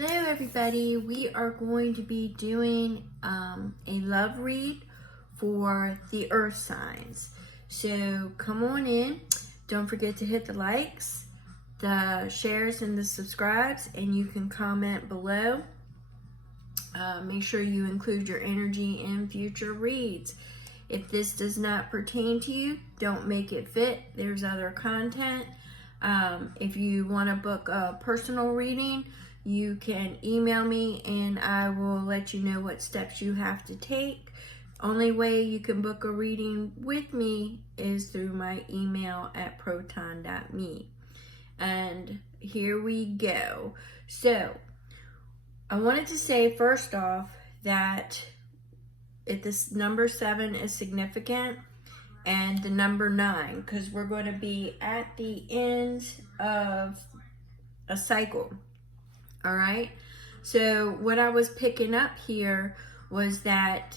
Hello everybody, we are going to be doing a love read for the earth signs. So come on in, don't forget to hit the likes, the shares, and the subscribes, and you can comment below. Make sure you include your energy in future reads. If this does not pertain to you, don't make it fit. There's other content. If you want to book a personal reading, you can email me and I will let you know what steps you have to take. Only way you can book a reading with me is through my email at proton.me. And here we go. So, I wanted to say first off that if this number 7 is significant, and the number 9, because we're going to be at the end of a cycle. All right. So what I was picking up here was that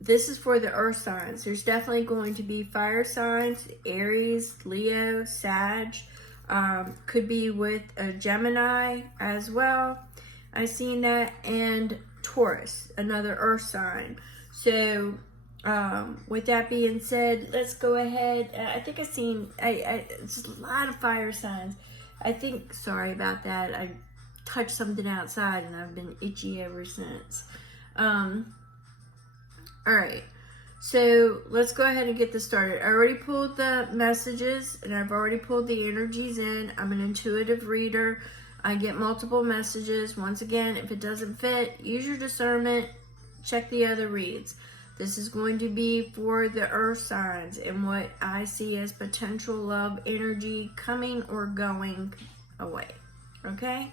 this is for the earth signs. There's definitely going to be fire signs, Aries, Leo, Sag, could be with a Gemini as well. I've seen that, and Taurus, another earth sign. So with that being said, let's go ahead. I think I've seen, it's just a lot of fire signs. I think, sorry about that. I touched something outside and I've been itchy ever since. All right. So let's go ahead and get this started. I already pulled the messages and I've already pulled the energies in. I'm an intuitive reader. I get multiple messages. Once again, if it doesn't fit, use your discernment. Check the other reads. This is going to be for the earth signs and what I see as potential love energy coming or going away. Okay?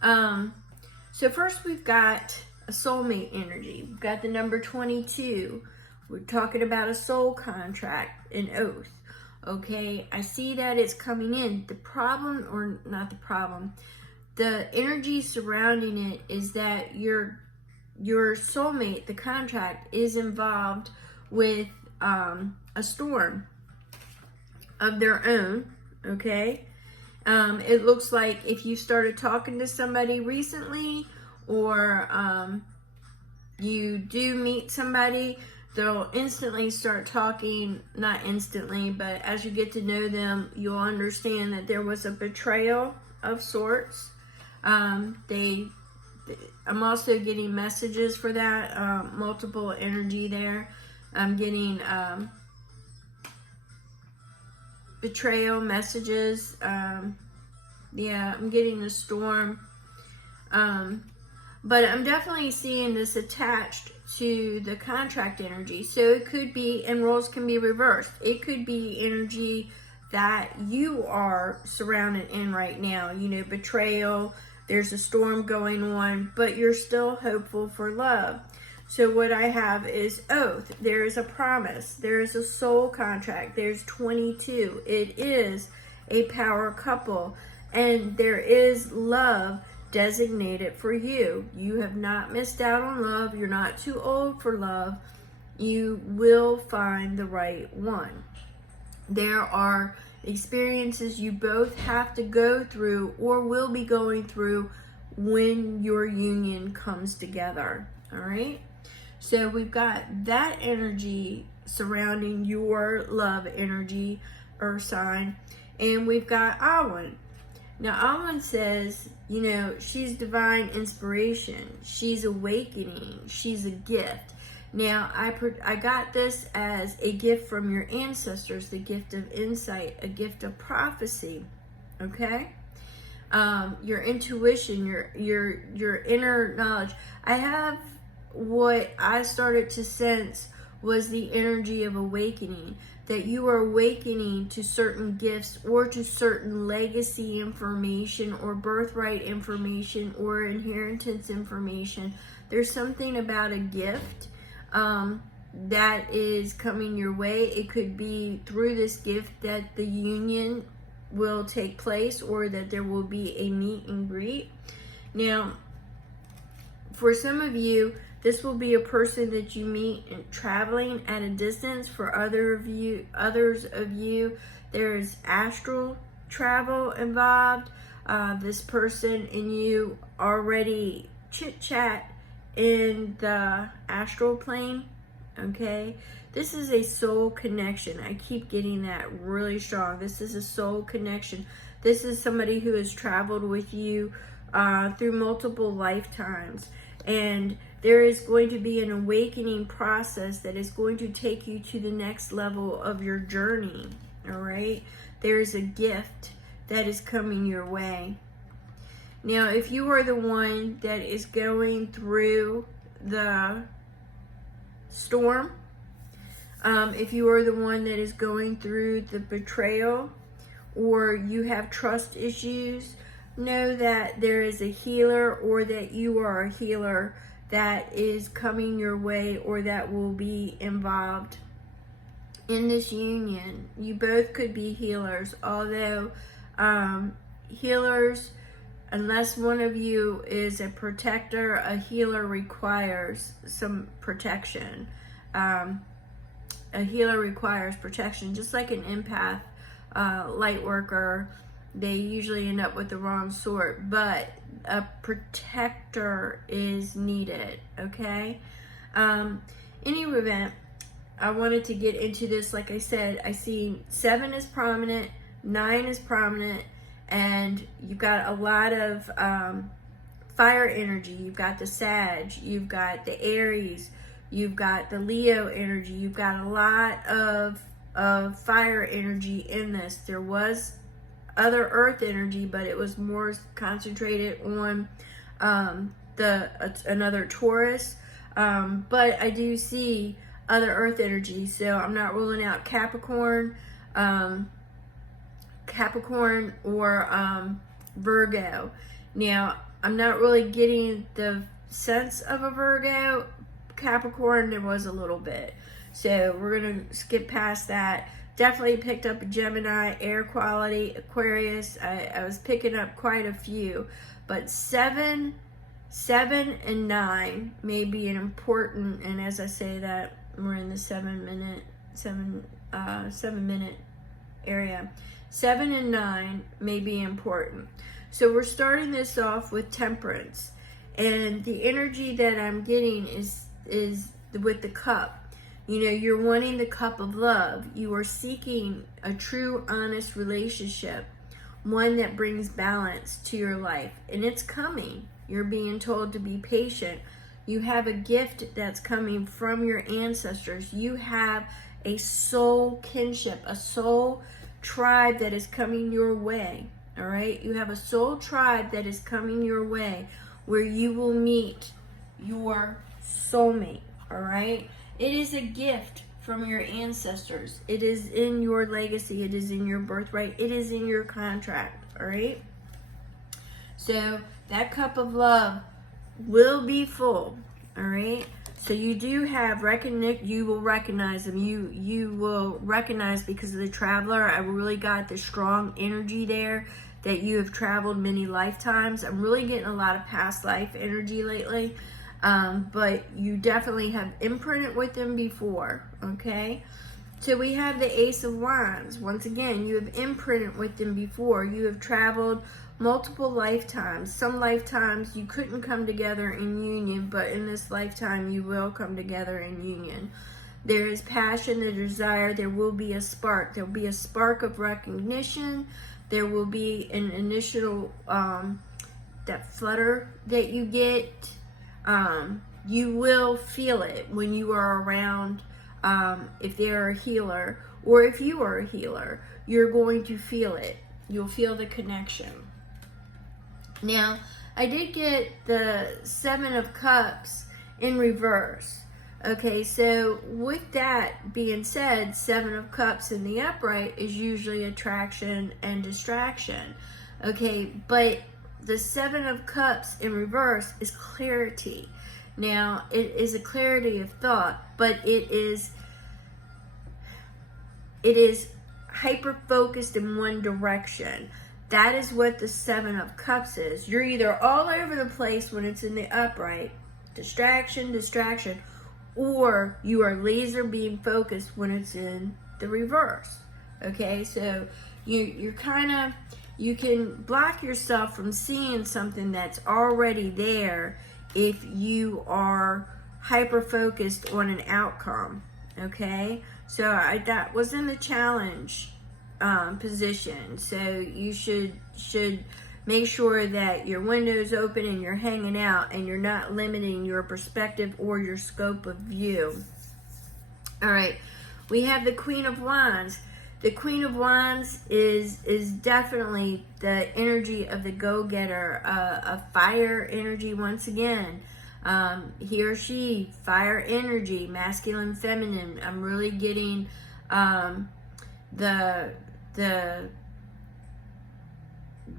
So first we've got a soulmate energy. We've got the number 22. We're talking about a soul contract, an oath. Okay? I see that it's coming in. The problem, or not the problem, the energy surrounding it is that your soulmate, the contract, is involved with a storm of their own, okay? It looks like if you started talking to somebody recently, or you do meet somebody, they'll instantly start talking, not instantly, but as you get to know them, you'll understand that there was a betrayal of sorts. I'm also getting messages for that, multiple energy there. I'm getting betrayal messages. Yeah, I'm getting the storm. But I'm definitely seeing this attached to the contract energy. So it could be, and roles can be reversed. It could be energy that you are surrounded in right now. You know, betrayal. There's a storm going on, but you're still hopeful for love. So what I have is oath. There is a promise. There is a soul contract. There's 22. It is a power couple. And there is love designated for you. You have not missed out on love. You're not too old for love. You will find the right one. There are experiences you both have to go through or will be going through when your union comes together. All right. So we've got that energy surrounding your love energy, earth sign, and we've got Awan. Now Awan says, you know, she's divine inspiration. She's awakening. She's a gift. Now, I got this as a gift from your ancestors, the gift of insight, a gift of prophecy, okay? Your intuition, your inner knowledge. I have what I started to sense was the energy of awakening, that you are awakening to certain gifts or to certain legacy information or birthright information or inheritance information. There's something about a gift that is coming your way. It could be through this gift that the union will take place or that there will be a meet and greet. Now, for some of you, this will be a person that you meet traveling at a distance. For others of you, there's astral travel involved. this person and you already chit-chat in the astral plane, okay? This is a soul connection. I keep getting that really strong. This is a soul connection. This is somebody who has traveled with you through multiple lifetimes. And there is going to be an awakening process that is going to take you to the next level of your journey, all right? There's a gift that is coming your way. Now, if you are the one that is going through the storm, if you are the one that is going through the betrayal, or you have trust issues, know that there is a healer, or that you are a healer that is coming your way, or that will be involved in this union. You both could be healers, although healers, unless one of you is a protector, a healer requires some protection. A healer requires protection, just like an empath, light worker. They usually end up with the wrong sort, but a protector is needed, okay? Any event, I wanted to get into this. Like I said, I see 7 is prominent, 9 is prominent, and you've got a lot of fire energy. You've got the Sag, you've got the Aries, you've got the Leo energy. You've got a lot of fire energy in this. There was other earth energy, but it was more concentrated on another Taurus. But I do see other earth energy, so I'm not ruling out Capricorn or Virgo. Now, I'm not really getting the sense of a Virgo. Capricorn, there was a little bit, so we're gonna skip past that. Definitely picked up a Gemini, air quality, Aquarius. I was picking up quite a few, but 7 and 9 may be an important, and as I say that, we're in the 7 minute area. 7 and 9 may be important. So we're starting this off with Temperance, and the energy that I'm getting is with the cup. You know, you're wanting the cup of love. You are seeking a true, honest relationship, one that brings balance to your life, and it's coming. You're being told to be patient. You have a gift that's coming from your ancestors. You have a soul kinship, a soul tribe that is coming your way, all right? You have a soul tribe that is coming your way where you will meet your soulmate, all right? It is a gift from your ancestors. It is in your legacy. It is in your birthright. It is in your contract, all right? So that cup of love will be full, all right? So you do have you will recognize them. You will recognize, because of the Traveler, I really got the strong energy there that you have traveled many lifetimes. I'm really getting a lot of past life energy lately. But you definitely have imprinted with them before, okay? So we have the Ace of Wands. Once again, you have imprinted with them before. You have traveled multiple lifetimes. Some lifetimes you couldn't come together in union, but in this lifetime you will come together in union. There is passion, the desire. There will be a spark. There will be a spark of recognition. There will be an initial, that flutter that you get. You will feel it when you are around, if they're a healer, or if you are a healer, you're going to feel it. You'll feel the connection. Now, I did get the 7 of Cups in reverse. Okay, so with that being said, 7 of Cups in the upright is usually attraction and distraction. Okay, but the 7 of Cups in reverse is clarity. Now, it is a clarity of thought, but it is hyper-focused in one direction. That is what the 7 of Cups is. You're either all over the place when it's in the upright, distraction, or you are laser beam focused when it's in the reverse. Okay, so you're kind of you can block yourself from seeing something that's already there if you are hyper focused on an outcome. Okay, so that was in the challenge position. So you should make sure that your window's open and you're hanging out and you're not limiting your perspective or your scope of view. All right, we have the Queen of Wands. The Queen of Wands is definitely the energy of the go-getter, a fire energy once again. He or she, fire energy, masculine, feminine. I'm really getting the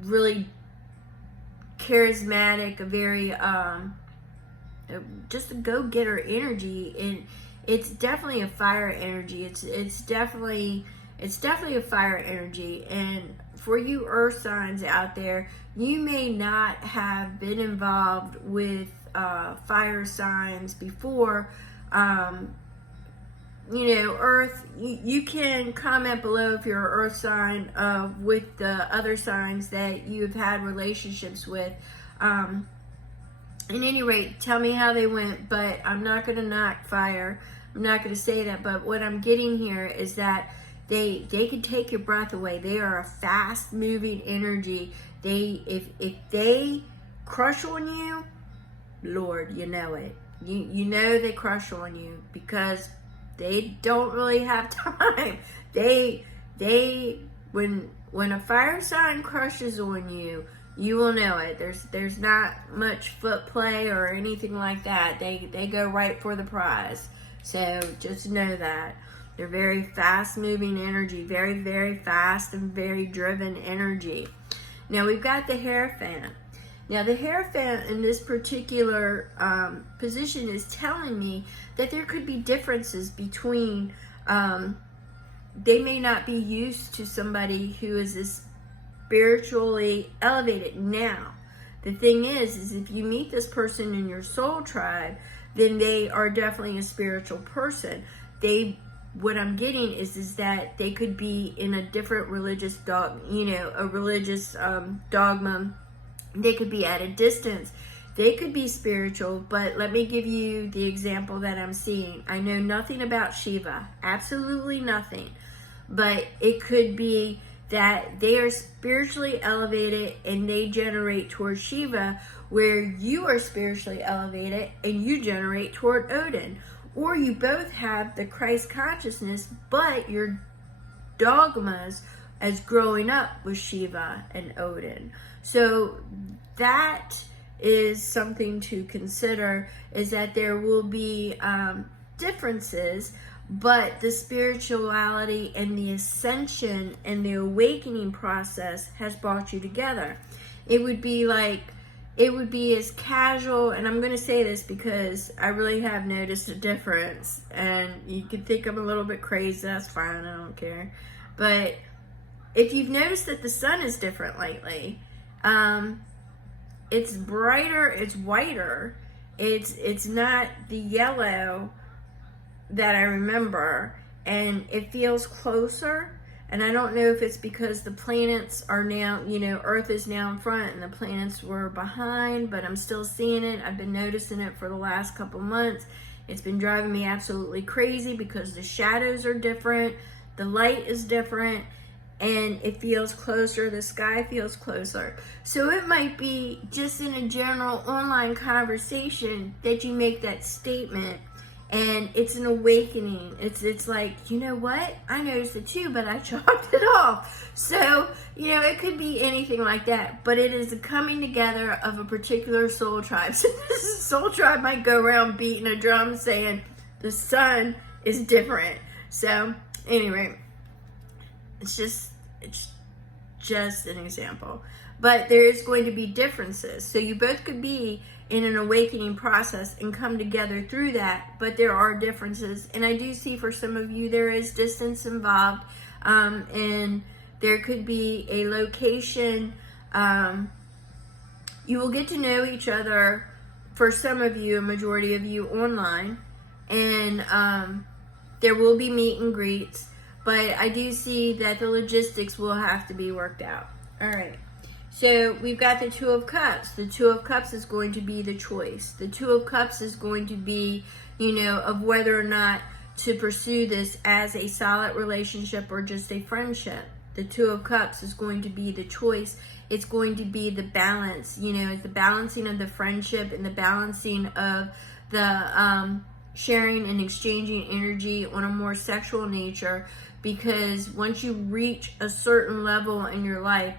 really charismatic, a very just a go-getter energy, and it's definitely a fire energy. It's definitely a fire energy. And for you earth signs out there, you may not have been involved with fire signs before. You know, earth, you can comment below if you're an earth sign with the other signs that you've had relationships with. At any rate, tell me how they went, but I'm not going to knock fire. I'm not going to say that, but what I'm getting here is that they can take your breath away. They are a fast moving energy. If they crush on you, Lord, you know it. You know they crush on you because they don't really have time. When a fire sign crushes on you, you will know it. There's not much foot play or anything like that. They go right for the prize. So just know that. They're very fast moving energy, very, very fast and very driven energy. Now we've got the Hierophant. Now the Hierophant in this particular position is telling me that there could be differences between, they may not be used to somebody who is spiritually elevated. Now, the thing is if you meet this person in your soul tribe, then they are definitely a spiritual person. What I'm getting is that they could be in a different religious religious dogma. They could be at a distance. They could be spiritual, but let me give you the example that I'm seeing. I know nothing about Shiva, absolutely nothing, but it could be that they are spiritually elevated and they generate toward Shiva, where you are spiritually elevated and you generate toward Odin. Or you both have the Christ consciousness, but your dogmas as growing up with Shiva and Odin. So that is something to consider, is that there will be differences, but the spirituality and the ascension and the awakening process has brought you together. It would be as casual, and I'm going to say this because I really have noticed a difference, and you can think I'm a little bit crazy, that's fine, I don't care. But if you've noticed that the sun is different lately, it's brighter, it's whiter, it's not the yellow that I remember, and it feels closer. And I don't know if it's because the planets are now, Earth is now in front and the planets were behind, but I'm still seeing it. I've been noticing it for the last couple months. It's been driving me absolutely crazy because the shadows are different, the light is different, and it feels closer, the sky feels closer. So it might be just in a general online conversation that you make that statement. And it's an awakening. It's like, you know what? I noticed it too, but I chalked it off. So, it could be anything like that. But it is a coming together of a particular soul tribe. So this soul tribe might go around beating a drum saying the sun is different. So, anyway, it's just an example. But there is going to be differences. So you both could be in an awakening process and come together through that, but there are differences. And I do see for some of you there is distance involved, and there could be a location. You will get to know each other, for some of you, a majority of you, online, and there will be meet and greets, but I do see that the logistics will have to be worked out. All right. So we've got the Two of Cups. The Two of Cups is going to be the choice. The Two of Cups is going to be, you know, of whether or not to pursue this as a solid relationship or just a friendship. The Two of Cups is going to be the choice. It's going to be the balance, you know, the balancing of the friendship and the balancing of the sharing and exchanging energy on a more sexual nature, because once you reach a certain level in your life,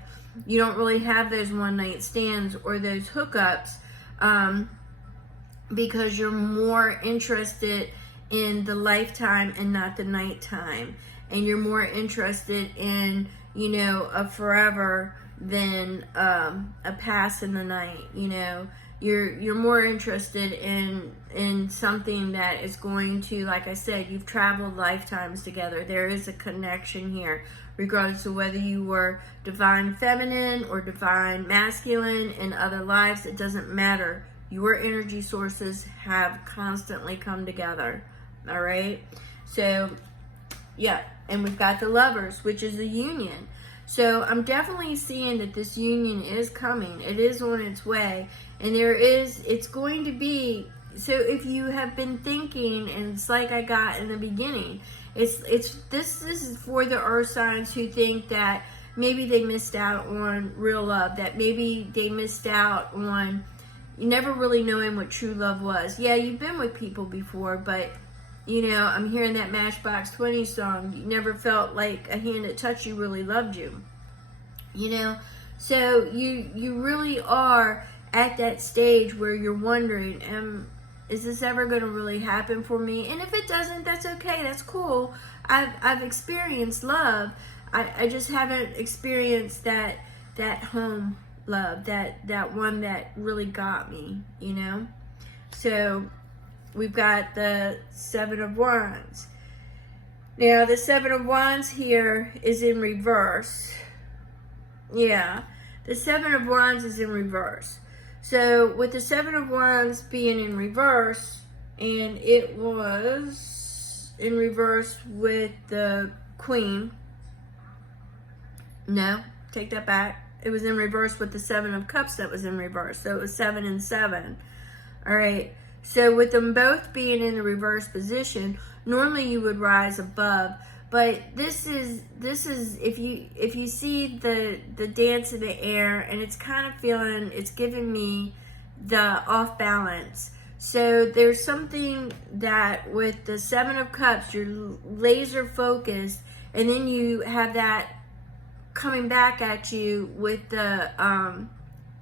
you don't really have those one-night stands or those hookups, because you're more interested in the lifetime and not the nighttime, and you're more interested in, you know, a forever than a pass in the night. You know, you're more interested in something that is going to, like I said, you've traveled lifetimes together. There is a connection here, regardless of whether you were divine feminine or divine masculine in other lives. It doesn't matter. Your energy sources have constantly come together. All right. So yeah, and we've got the Lovers, which is the union. So I'm definitely seeing that this union is coming. It is on its way. And it's going to be, so if you have been thinking, and it's like I got in the beginning, this is for the earth signs who think that maybe they missed out on real love, that maybe they missed out on never really knowing what true love was. Yeah, you've been with people before, but you know, I'm hearing that Matchbox 20 song. You never felt like a hand that touched you really loved you. You know, so you really are at that stage where you're wondering, is this ever going to really happen for me? And if it doesn't, that's okay. That's cool. I've experienced love. I just haven't experienced that home love, that one that really got me, you know? So we've got the Seven of Wands. Now, the Seven of Wands here is in reverse. Yeah, the Seven of Wands is in reverse. So, with the Seven of Wands being in reverse, and it was in reverse with the Queen. No, take that back. It was in reverse with the Seven of Cups that was in reverse. So, it was 7 and 7. All right. So with them both being in the reverse position, normally you would rise above, but this is if you see the dance in the air, and it's kind of feeling, it's giving me the off balance. So there's something that with the Seven of Cups, you're laser focused, and then you have that coming back at you with the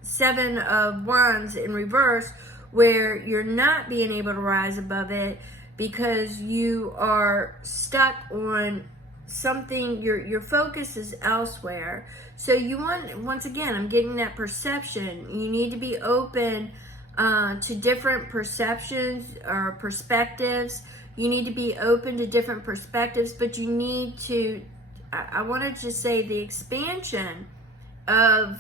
Seven of Wands in reverse, where you're not being able to rise above it because you are stuck on something, your focus is elsewhere. So you want, once again, I'm getting that perception. You need to be open to different perceptions or perspectives. You need to be open to different perspectives, but you need to, I want to just say, the expansion of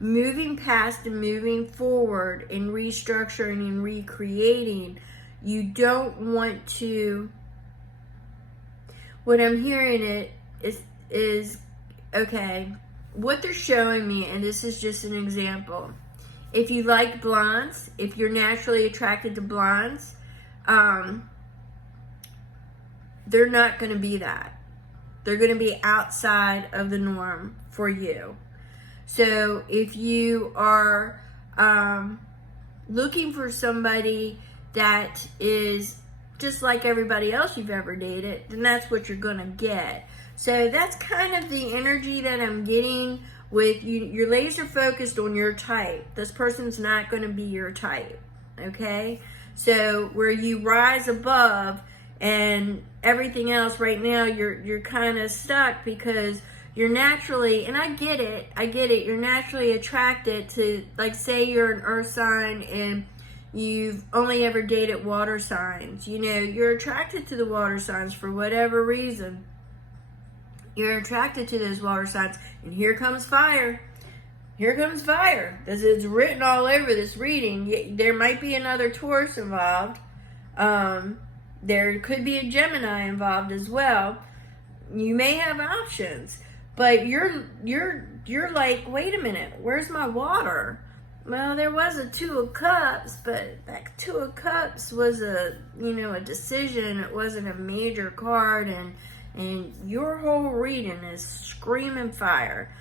moving past and moving forward and restructuring and recreating. You don't want to, what I'm hearing it is okay, what they're showing me, and this is just an example. If you like blondes, if you're naturally attracted to blondes, they're not going to be that. They're going to be outside of the norm for you. So if you are looking for somebody that is just like everybody else you've ever dated, then that's what you're going to get. So that's kind of the energy that I'm getting with you. You're laser focused on your type. This person's not going to be your type, okay? So where you rise above and everything else right now, you're kind of stuck because you're naturally, and I get it, you're naturally attracted to, like, say you're an earth sign and you've only ever dated water signs. You know, you're attracted to the water signs for whatever reason. You're attracted to those water signs, and here comes fire. Here comes fire. This is written all over this reading. There might be another Taurus involved. There could be a Gemini involved as well. You may have options. But you're like, wait a minute, where's my water? Well, there was a Two of Cups, but that Two of Cups was a decision. It wasn't a major card, and your whole reading is screaming fire.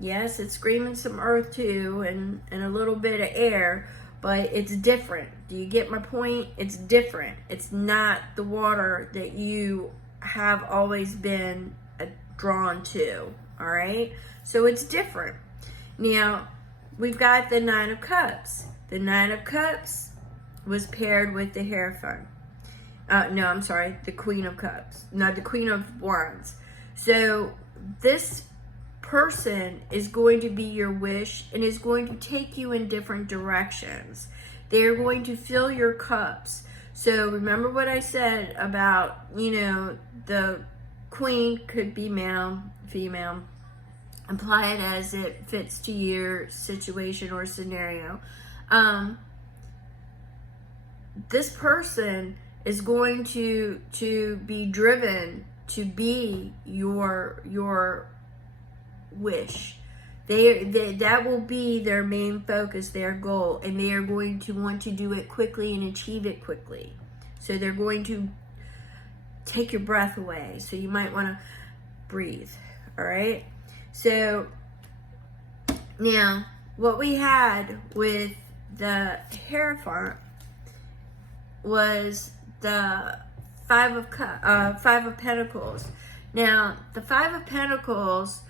Yes, it's screaming some earth too, and a little bit of air, but it's different. Do you get my point? It's different. It's not the water that you have always been drawn to, all right? So it's different. Now, we've got the Nine of Cups. The Nine of Cups was paired with the Hierophant. No, I'm sorry, the Queen of Cups. No, the Queen of Wands. So this person is going to be your wish and is going to take you in different directions. They are going to fill your cups. So remember what I said about, the Queen could be male, female. Apply it as it fits to your situation or scenario. This person is going to be driven to be your wish. That will be their main focus, their goal, and they are going to want to do it quickly and achieve it quickly. So they're going to take your breath away. So you might want to breathe. All right. So now what we had with the Hierophant was the Five of Pentacles. Now the Five of Pentacles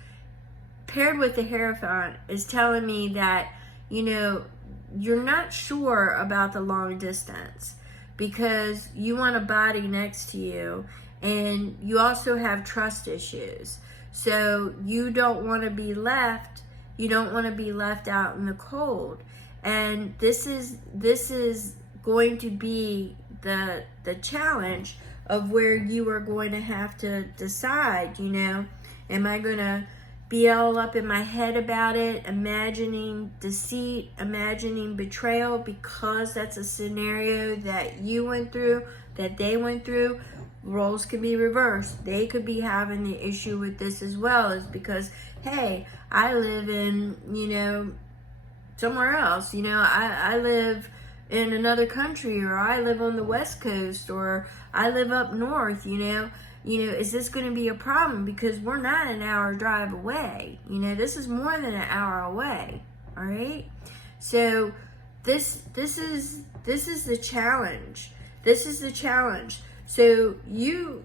paired with the Hierophant is telling me that, you're not sure about the long distance because you want a body next to you, and you also have trust issues. So you don't want to be left. You don't want to be left out in the cold. And this is going to be the challenge of where you are going to have to decide, am I going to be all up in my head about it, imagining deceit, imagining betrayal, because that's a scenario that you went through, that they went through. Roles could be reversed. They could be having the issue with this as well, is because, hey, I live in, somewhere else. I live in another country, or I live on the West Coast, or I live up north, is this going to be a problem? Because we're not an hour drive away. This is more than an hour away. All right. So this is the challenge. This is the challenge. So you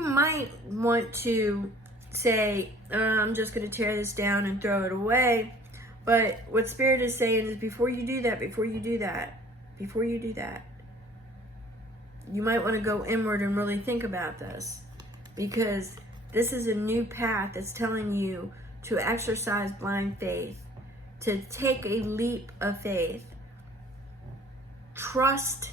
might want to say, I'm just going to tear this down and throw it away. But what Spirit is saying is, before you do that, you might want to go inward and really think about this. Because this is a new path that's telling you to exercise blind faith, to take a leap of faith. Trust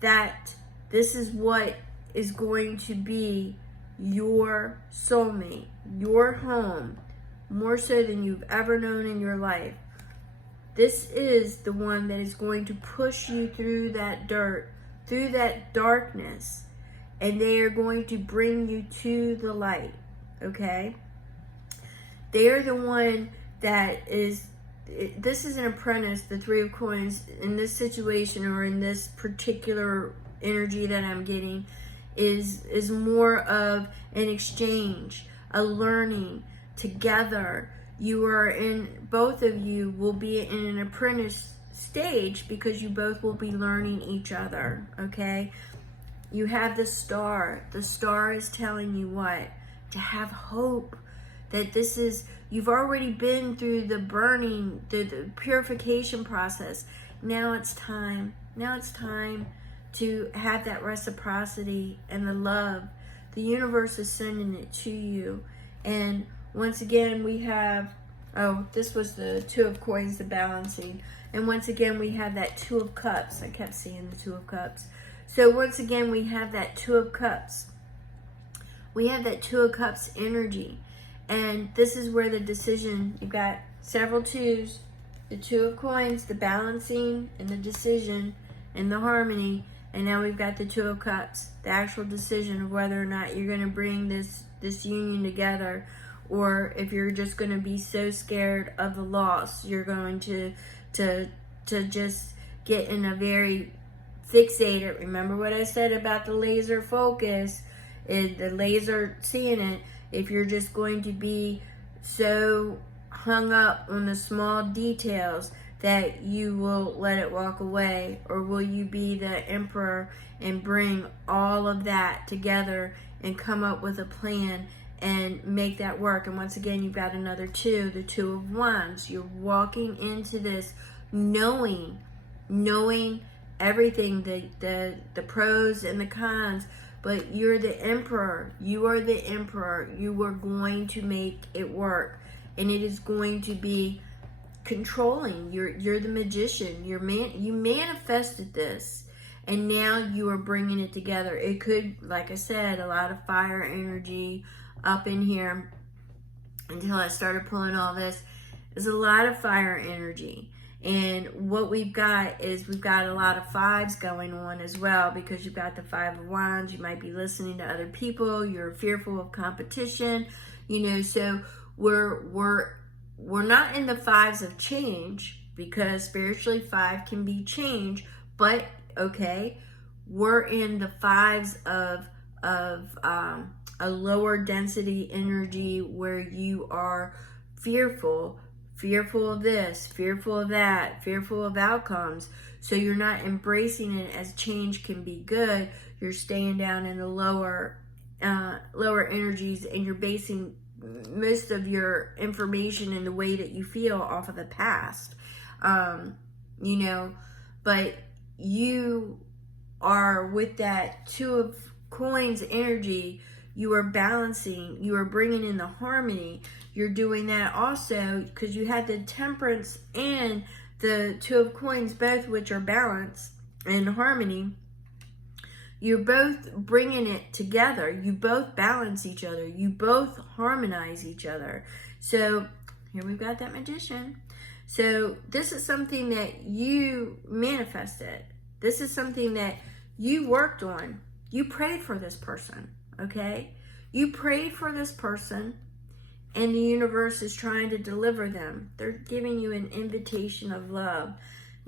that this is what is going to be your soulmate, your home, more so than you've ever known in your life. This is the one that is going to push you through that dirt, through that darkness, and they are going to bring you to the light, okay? They are the one that is, this is an apprentice, the Three of Coins, in this situation or in this particular energy that I'm getting, is more of an exchange, a learning together. You are in, both of you will be in an apprentice stage because you both will be learning each other, okay? You have the star. The star is telling you what? To have hope. That this is, you've already been through the burning, the purification process. Now it's time. Now it's time to have that reciprocity and the love. The universe is sending it to you. And once again, we have, this was the Two of Coins, the balancing. And once again, we have that Two of Cups. I kept seeing the Two of Cups. So once again, we have that Two of Cups. We have that Two of Cups energy. And this is where the decision, you've got several twos, the Two of Coins, the balancing, and the decision, and the harmony. And now we've got the Two of Cups, the actual decision of whether or not you're going to bring this union together, or if you're just going to be so scared of the loss, you're going to just get in a very fixated. Remember what I said about the laser focus, the laser seeing it. If you're just going to be so hung up on the small details that you will let it walk away, or will you be the emperor and bring all of that together and come up with a plan and make that work? And once again, you've got another 2, the 2 of Wands. You're walking into this knowing everything, the pros and the cons, but you're the emperor. You are the emperor. You are going to make it work, and it is going to be controlling. You're the magician. You manifested this, and now you are bringing it together. It could, like I said, a lot of fire energy up in here until I started pulling all this. There's a lot of fire energy. And what we've got is we've got a lot of 5s going on as well, because you've got the 5 of Wands. You might be listening to other people. You're fearful of competition, so we're not in the 5s of change, because spiritually 5 can be change, but okay, we're in the 5s of a lower density energy where you are fearful of this, fearful of that, fearful of outcomes. So you're not embracing it as change can be good. You're staying down in the lower energies, and you're basing most of your information and the way that you feel off of the past. But you are with that 2 of Coins energy. You are balancing, you are bringing in the harmony. You're doing that also because you had the Temperance and the 2 of Coins, both which are balance and harmony. You're both bringing it together. You both balance each other. You both harmonize each other. So here we've got that Magician. So this is something that you manifested. This is something that you worked on. You prayed for this person, okay? You prayed for this person, and the universe is trying to deliver them. They're giving you an invitation of love.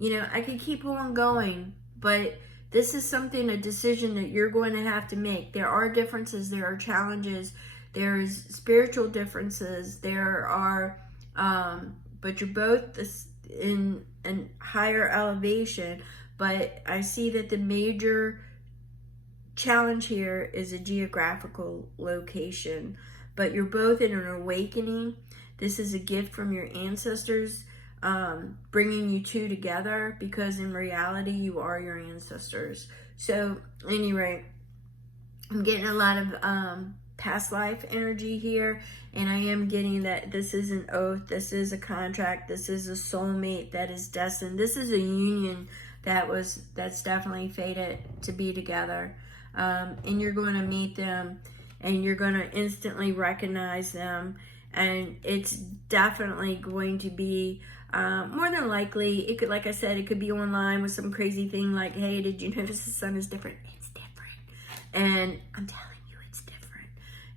I could keep on going, but this is something, a decision that you're going to have to make. There are differences, there are challenges, there's spiritual differences, there are, but you're both in a higher elevation. But I see that the major challenge here is a geographical location, but you're both in an awakening. This is a gift from your ancestors, bringing you two together, because in reality you are your ancestors. So anyway, I'm getting a lot of past life energy here, and I am getting that this is an oath, this is a contract, this is a soulmate that is destined. This is a union that's definitely fated to be together. And you're going to meet them, and you're going to instantly recognize them, and it's definitely going to be more than likely, it could, like I said, it could be online with some crazy thing like, hey, did you notice the sun is different? It's different, and I'm telling you, it's different.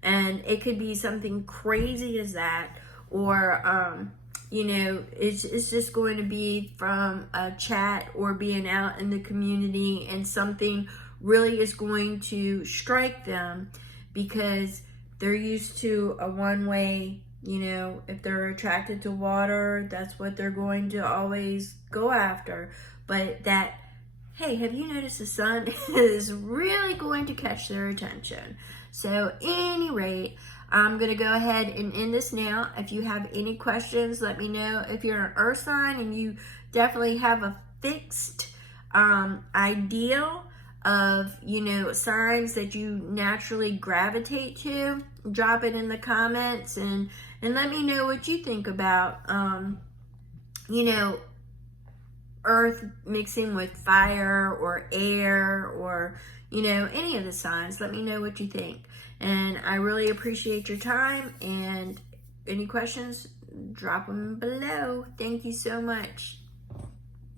And it could be something crazy as that, or it's just going to be from a chat or being out in the community, and something really is going to strike them, because they're used to a one-way, if they're attracted to water, that's what they're going to always go after. But that, hey, have you noticed the sun is really going to catch their attention. So at any rate, I'm going to go ahead and end this now. If you have any questions, let me know. If you're an earth sign and you definitely have a fixed ideal of, signs that you naturally gravitate to, drop it in the comments and let me know what you think about, earth mixing with fire or air, or, any of the signs. Let me know what you think. And I really appreciate your time, and any questions, drop them below. Thank you so much.